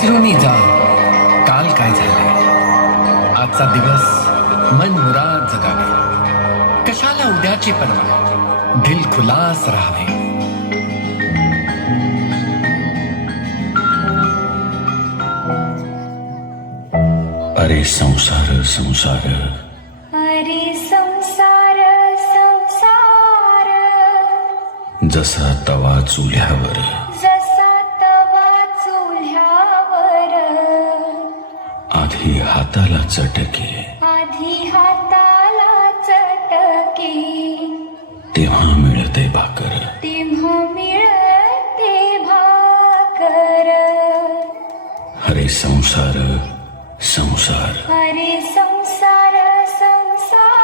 विसरूनी जा काल काय झाले, आजचा दिवस मन मुराद जगावे, कशाला उद्याची परवा, दिल खुलास राहावे. अरे संसार संसार, अरे संसार संसार, जसा तवा चुल्यावर, जसा तवा चुल्यावर, आधी हाताला चटके, आधी हाताला चटके, तेव्हा मिळते भाकर. तेव्हा मिळते भाकर. अरे संसार संसार, अरे संसार संसार.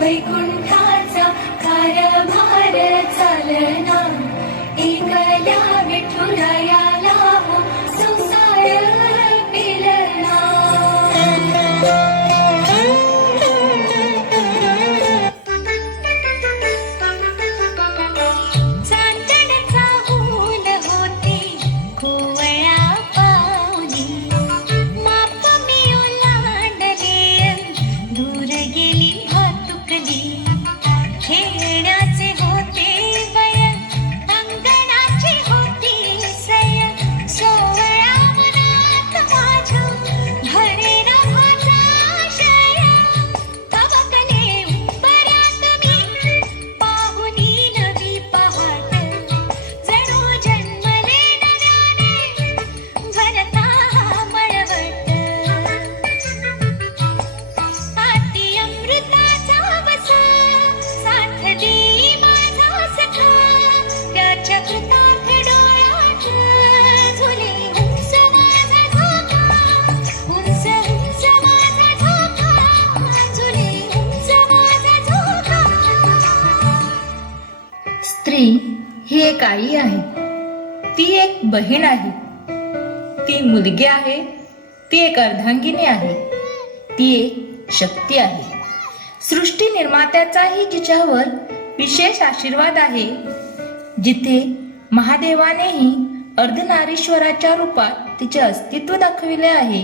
वैकुंठाचा कारभार चालना. स्त्री ही एक आई आहे, ती एक बहीण आहे, ती मुलगी आहे, ती एक अर्धांगिनी आहे, ती एक शक्ती आहे. सृष्टी निर्मात्याचाही जिच्यावर विशेष आशीर्वाद आहे. जिथे महादेवानेही अर्धनारीश्वराच्या रूपात तिचे अस्तित्व दाखविले आहे,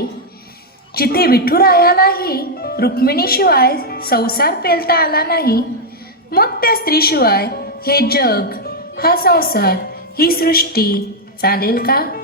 जिथे विठुरायालाही रुक्मिणीशिवाय संसार पेलता आला नाही, मग त्या स्त्रीशिवाय हे जग, हा संसार, ही सृष्टी चालेल का?